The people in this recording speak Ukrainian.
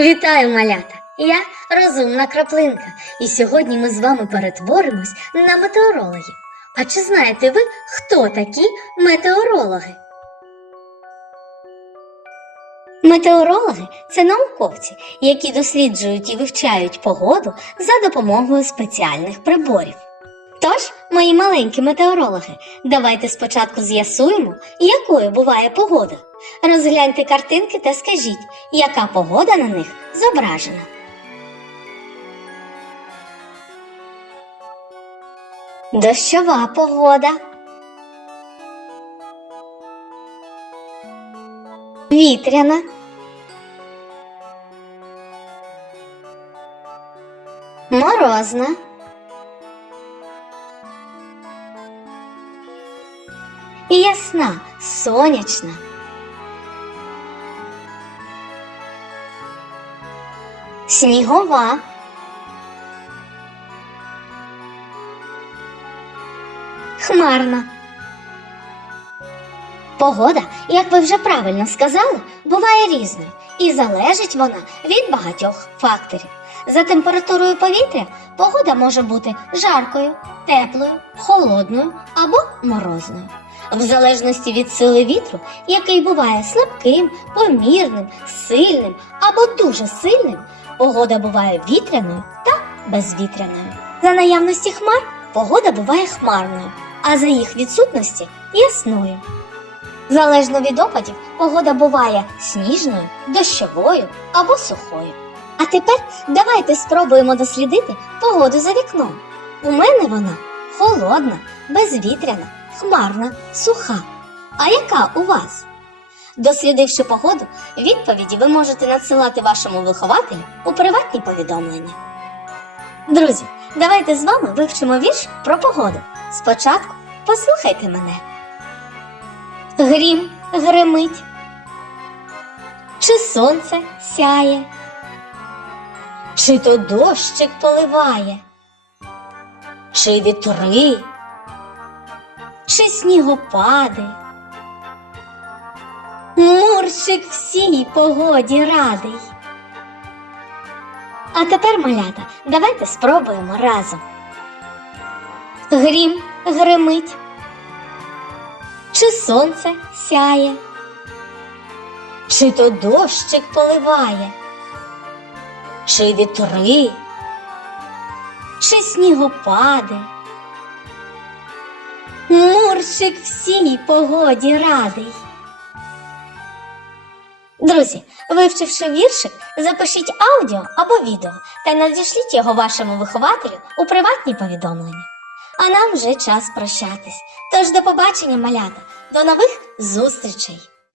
Вітаю, малята! Я розумна краплинка, і сьогодні ми з вами перетворимось на метеорологів. А чи знаєте ви, хто такі метеорологи? Метеорологи це науковці, які досліджують і вивчають погоду за допомогою спеціальних приборів. Тож, мої маленькі метеорологи, давайте спочатку з'ясуємо, якою буває погода. Розгляньте картинки та скажіть, яка погода на них зображена. Дощова погода. Вітряна. Морозна. Ясна, сонячна. Снігова. Хмарна. Погода, як ви вже правильно сказали, буває різною і залежить вона від багатьох факторів. За температурою повітря погода може бути жаркою, теплою, холодною або морозною. В залежності від сили вітру, який буває слабким, помірним, сильним або дуже сильним, погода буває вітряною та безвітряною. За наявності хмар погода буває хмарною, а за їх відсутності ясною. Залежно від опадів, погода буває сніжною, дощовою або сухою. А тепер давайте спробуємо дослідити погоду за вікном. У мене вона холодна, безвітряна, хмарна, суха. А яка у вас? Дослідивши погоду, відповіді ви можете надсилати вашому вихователю у приватні повідомлення. Друзі, давайте з вами вивчимо вірш про погоду. Спочатку послухайте мене. Грім гримить, чи сонце сяє, чи то дощик поливає, чи вітри, чи снігопади. Мурчик всій погоді радий. А тепер, малята, давайте спробуємо разом. Грім гримить, чи сонце сяє, чи то дощик поливає, чи вітри, чи снігопади. Мурчик всій погоді радий. Друзі, вивчивши віршик, запишіть аудіо або відео та надішліть його вашому вихователю у приватні повідомлення. А нам вже час прощатись. Тож до побачення, малята, до нових зустрічей!